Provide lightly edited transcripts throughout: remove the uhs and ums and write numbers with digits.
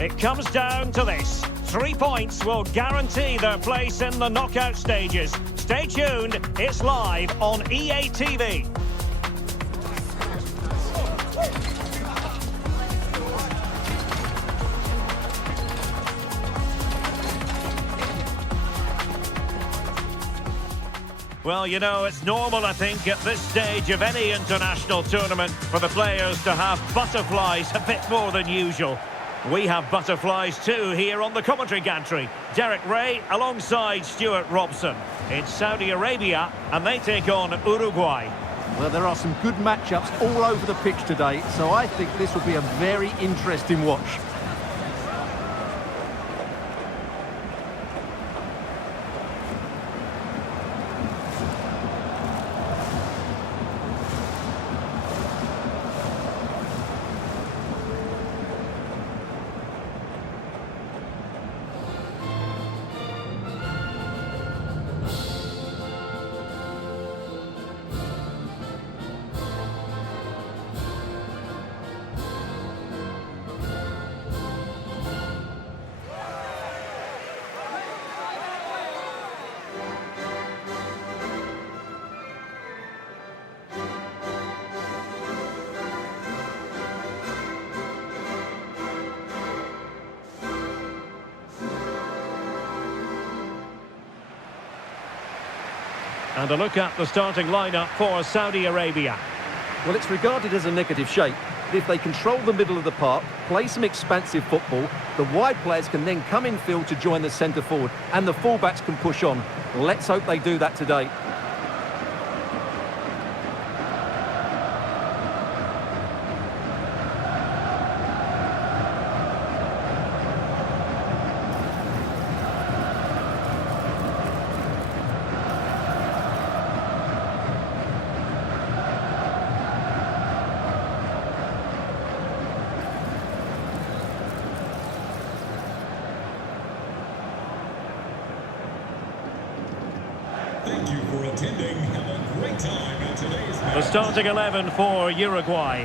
It comes down to this. 3 points will guarantee their place in the knockout stages. Stay tuned, it's live on EA TV. Well, you know, it's normal, I think, at this stage of any international tournament for the players to have butterflies a bit more than usual. We have butterflies too here on the commentary gantry. Derek Ray alongside Stuart Robson. It's Saudi Arabia and they take on Uruguay. Well, there are some good matchups all over the pitch today, so I think this will be a very interesting watch. And a look at the starting lineup for Saudi Arabia. Well, it's regarded as a negative shape. If they control the middle of the park, play some expansive football, the wide players can then come in field to join the centre forward, and the fullbacks can push on. Let's hope they do that today. Thank you for attending. Have a great time in today's match. The starting 11 for Uruguay.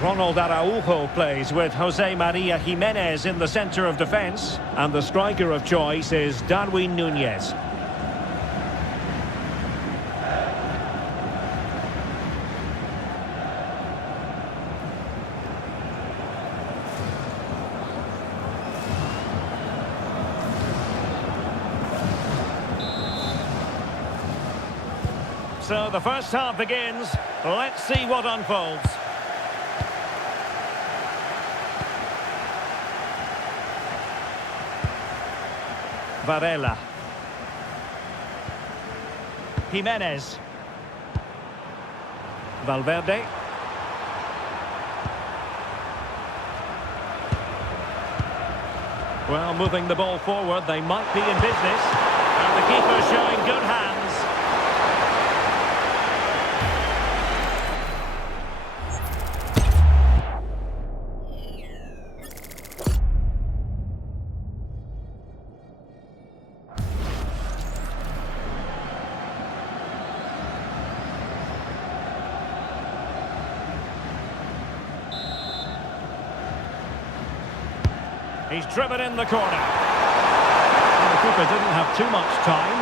Ronald Araujo plays with Jose Maria Jimenez in the centre of defence. And the striker of choice is Darwin Núñez. So the first half begins. Let's see what unfolds. Varela. Jimenez. Valverde. Well, moving the ball forward, they might be in business. And the keeper showing good hands. He's driven in the corner. And the keeper didn't have too much time.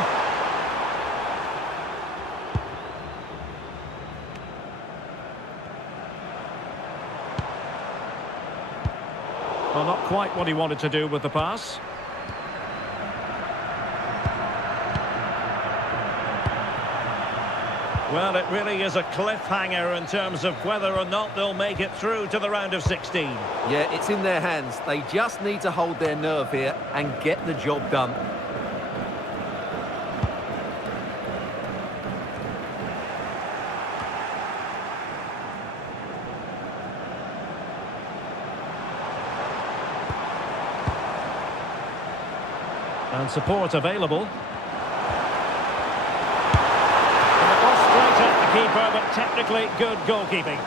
Well, not quite what he wanted to do with the pass. Well, it really is a cliffhanger in terms of whether or not they'll make it through to the round of 16. Yeah, it's in their hands. They just need to hold their nerve here and get the job done. And support available. Keeper, but technically good goalkeeping.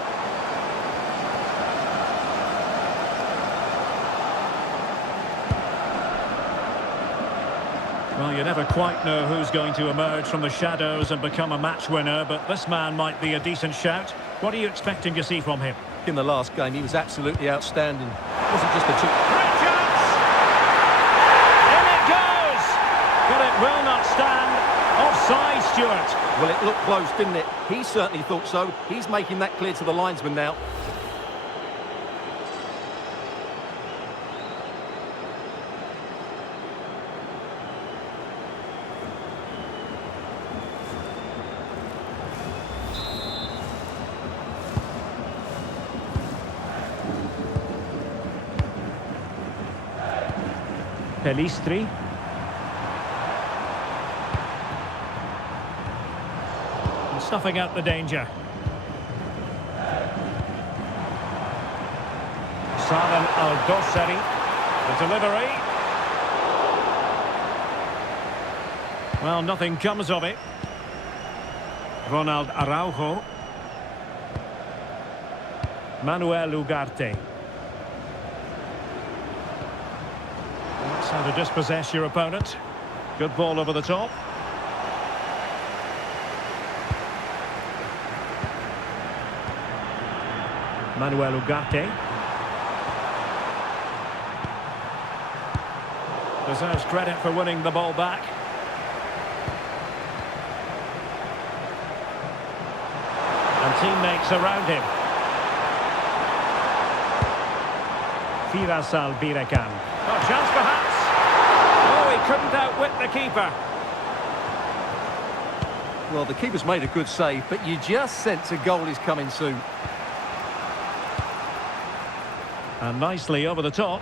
Well, you never quite know who's going to emerge from the shadows and become a match winner, but this man might be a decent shout. What are you expecting to see from him? In the last game, he was absolutely outstanding. It wasn't just a Great chance! it will not stand. Offside, Stuart. Well, it looked close, didn't it? He certainly thought so. He's making that clear to the linesman now. Pelistri. Snuffing out the danger. Salem Al-Dossari. The delivery. Well, nothing comes of it. Ronald Araujo. Manuel Ugarte. That's how to dispossess your opponent. Good ball over the top. Manuel Ugarte. Deserves credit for winning the ball back. And teammates around him. Firas Al-Birekan. Oh, chance perhaps. Oh, he couldn't outwit the keeper. Well, the keeper's made a good save, but you just sense a goal is coming soon. And nicely over the top.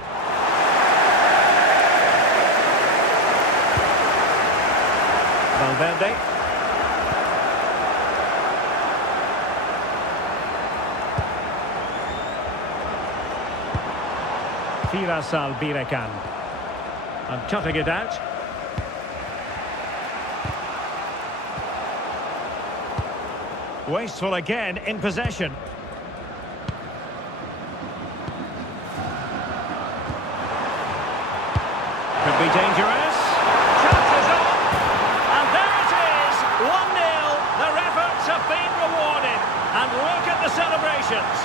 Valverde. Firas Al-Birekan. And cutting it out. Wasteful again in possession. Could be dangerous. Chances on. And there it is. 1-0. Their efforts have been rewarded. And look at the celebrations.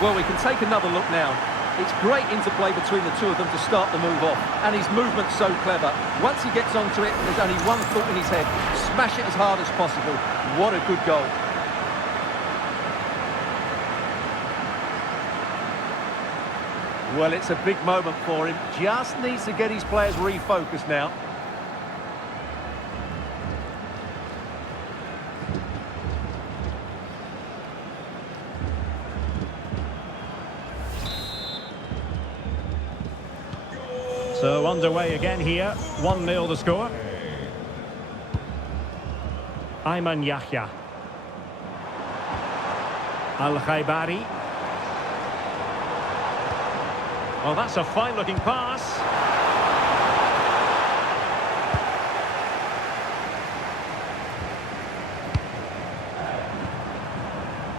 Well, we can take another look now. It's great interplay between the two of them to start the move off. And his movement's so clever. Once he gets onto it, there's only one thought in his head. Smash it as hard as possible. What a good goal. Well, it's a big moment for him. Just needs to get his players refocused now. So underway again here. 1-0 the score. Ayman Yahya. Al-Khaibari. Oh, that's a fine-looking pass.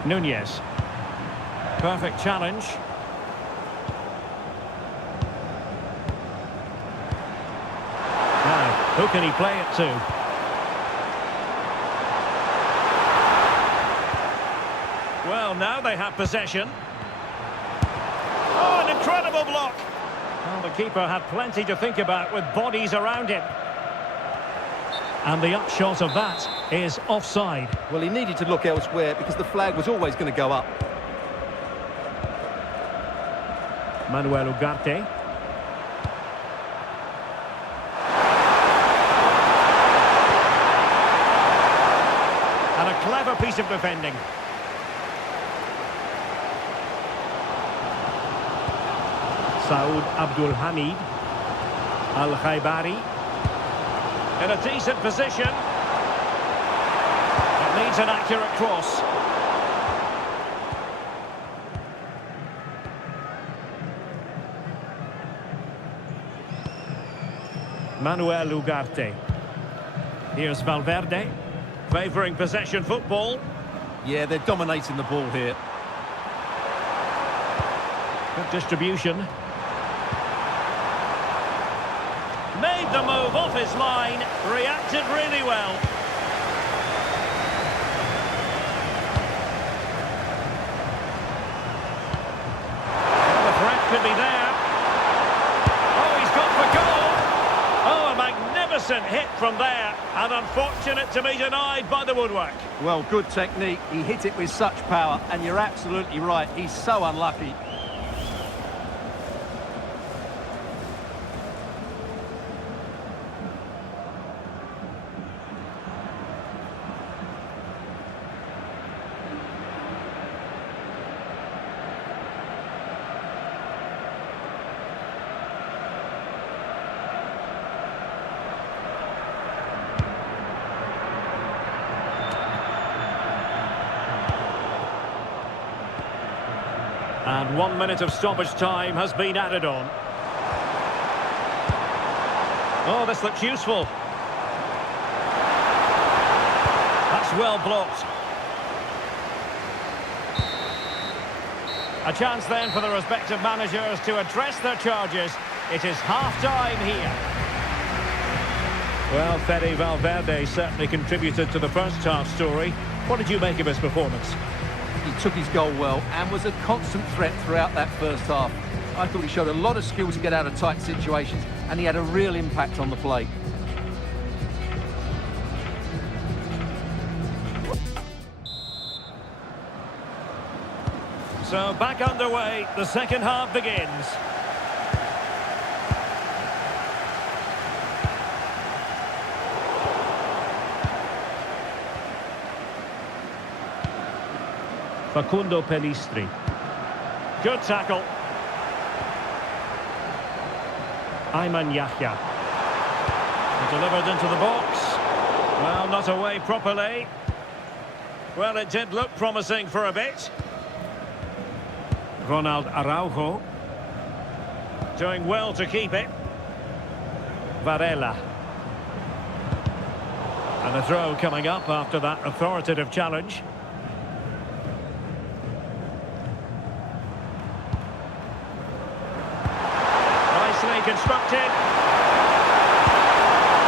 Nunez. Perfect challenge. Now, who can he play it to? Well, now they have possession. Oh, an incredible block. Well, the keeper had plenty to think about with bodies around him. And the upshot of that is offside. Well, he needed to look elsewhere because the flag was always going to go up. Manuel Ugarte. And a clever piece of defending. Saud Abdul Hamid. Al-Khaibari. In a decent position. It needs an accurate cross. Manuel Ugarte. Here's Valverde. Favouring possession football. Yeah, they're dominating the ball here. Good distribution. Made the move off his line. Reacted really well. Well, the threat could be there. Decent hit from there, and unfortunate to be denied by the woodwork. Well, good technique. He hit it with such power, and you're absolutely right. He's so unlucky. And 1 minute of stoppage time has been added on. Oh, this looks useful. That's well blocked. A chance then for the respective managers to address their charges. It is half-time here. Well, Fede Valverde certainly contributed to the first half story. What did you make of his performance? He took his goal well and was a constant threat throughout that first half. I thought he showed a lot of skill to get out of tight situations, and he had a real impact on the play. So back underway, the second half begins. Facundo Pellistri. Good tackle. Ayman Yahya. Delivered into the box. Well, not away properly. Well, it did look promising for a bit. Ronald Araujo. Doing well to keep it. Varela. And a throw coming up after that authoritative challenge. Constructed.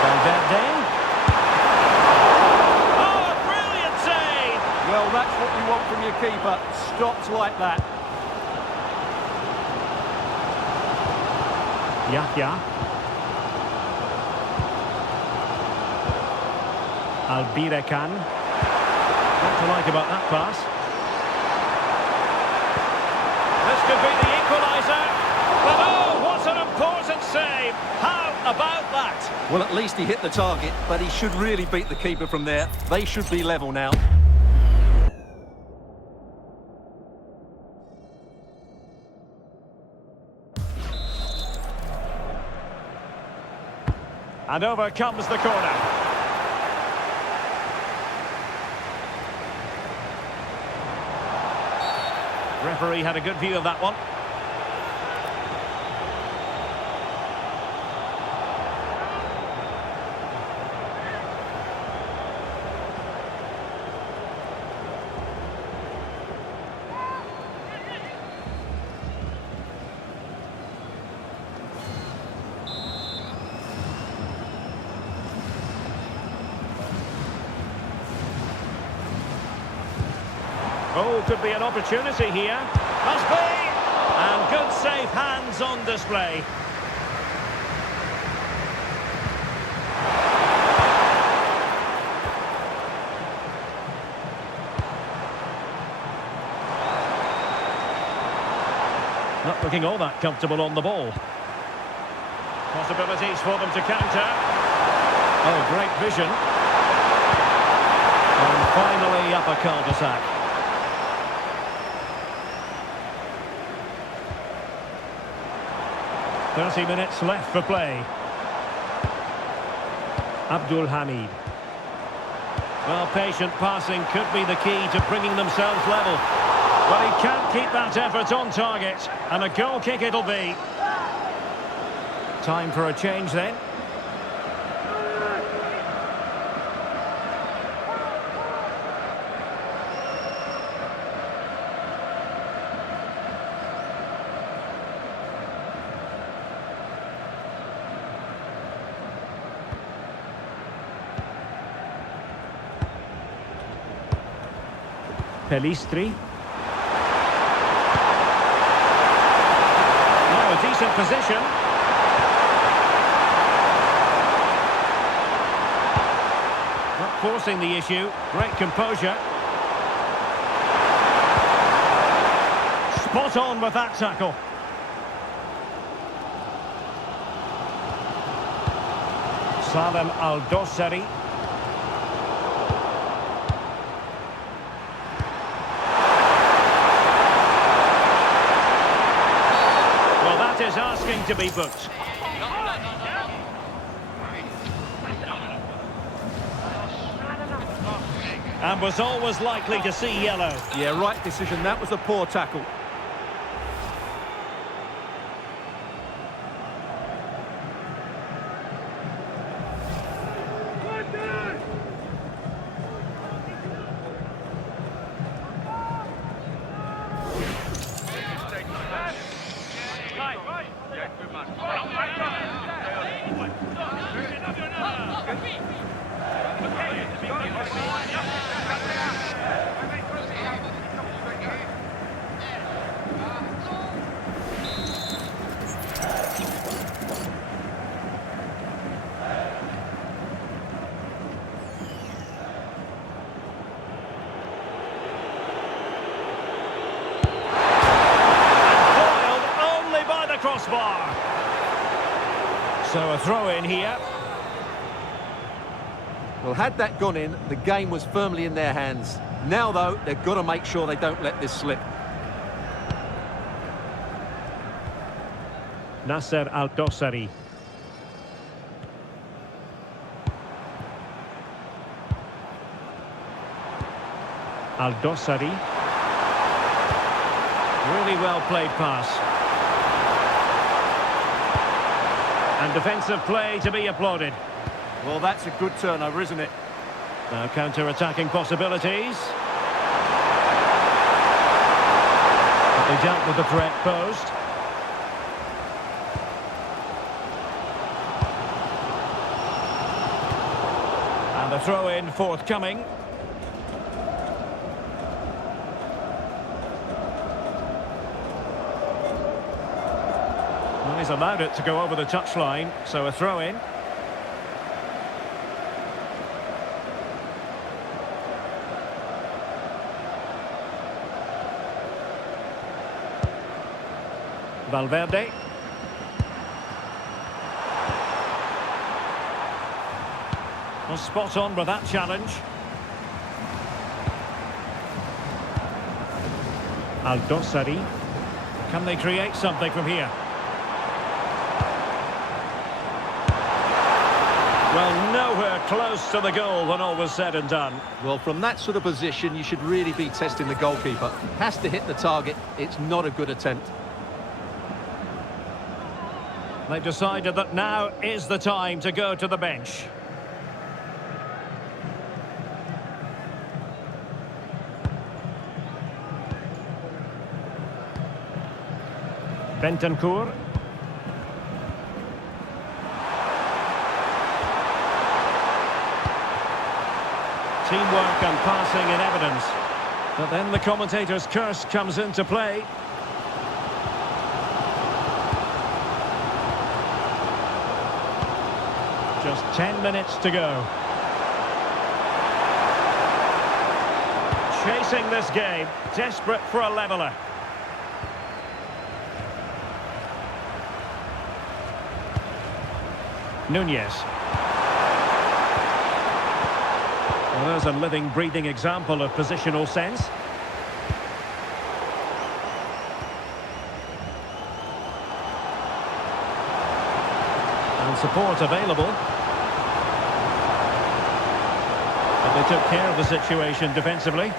Valverde. Oh, brilliant save! Well, that's what you want from your keeper. Stopped like that. Yahya. Albirekan. What to like about that pass? This could be the equaliser. But oh, what an important save! How about that? Well, at least he hit the target, but he should really beat the keeper from there. They should be level now. And over comes the corner. Referee had a good view of that one. Oh, could be an opportunity here. Must be! And good safe hands on display. Not looking all that comfortable on the ball. Possibilities for them to counter. Oh, great vision. And finally up a cul-de-sac. 30 minutes left for play. Abdul Hamid. Well, patient passing could be the key to bringing themselves level. But he can't keep that effort on target. And a goal kick it'll be. Time for a change then. Pellistri. Now a decent position. forcing the issue. Great composure. Spot on with that tackle. Salem Al-Dossari. Well, that is asking to be booked. And was always likely to see yellow. Yeah, right decision. That was a poor tackle. Crossbar. So a throw in here. Well, had that gone in, the game was firmly in their hands. Now, though, they've got to make sure they don't let this slip. Nasser Al-Dossari. Al-Dossari. Really well played pass. And defensive play to be applauded. Well, that's a good turnover, isn't it? Now counter-attacking possibilities. But they dealt with the threat posed. And the throw-in forthcoming. Well, he's allowed it to go over the touchline, so a throw-in. Valverde. Well, spot on with that challenge. Al-Dossari. Can they create something from here? Well, nowhere close to the goal when all was said and done. Well, from that sort of position, you should really be testing the goalkeeper. Has to hit the target. It's not a good attempt. They've decided that now is the time to go to the bench. Bentancur. Teamwork and passing in evidence. But then the commentator's curse comes into play. Just 10 minutes to go. Chasing this game, desperate for a leveller. Nunez. Well, there's a living, breathing example of positional sense. And support available. But they took care of the situation defensively.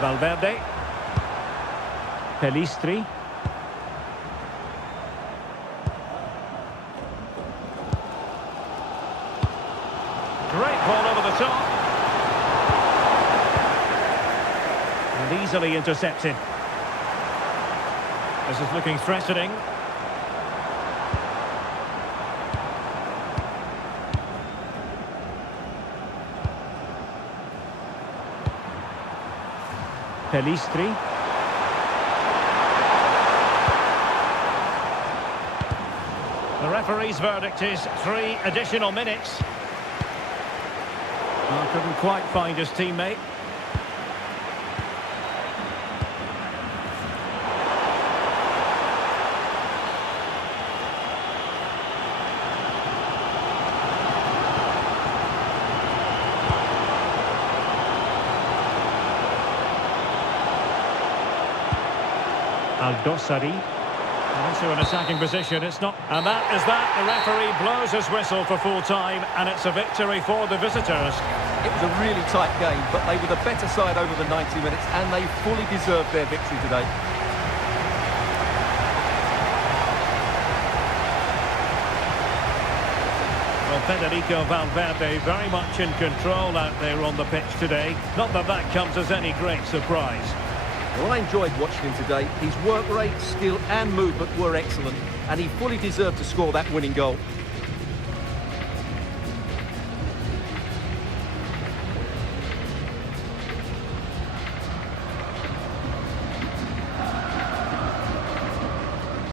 Valverde. Pelistri. Great ball over the top. And easily intercepted. This is looking threatening. Pelistri. The referee's verdict is 3 additional minutes. Oh, couldn't quite find his teammate. Al-Dossari. Into an attacking position, it's not... And that is that. The referee blows his whistle for full time, and it's a victory for the visitors. It was a really tight game, but they were the better side over the 90 minutes, and they fully deserved their victory today. Well, Federico Valverde very much in control out there on the pitch today. Not that that comes as any great surprise. Well, I enjoyed watching him today. His work rate, skill and movement were excellent, and he fully deserved to score that winning goal.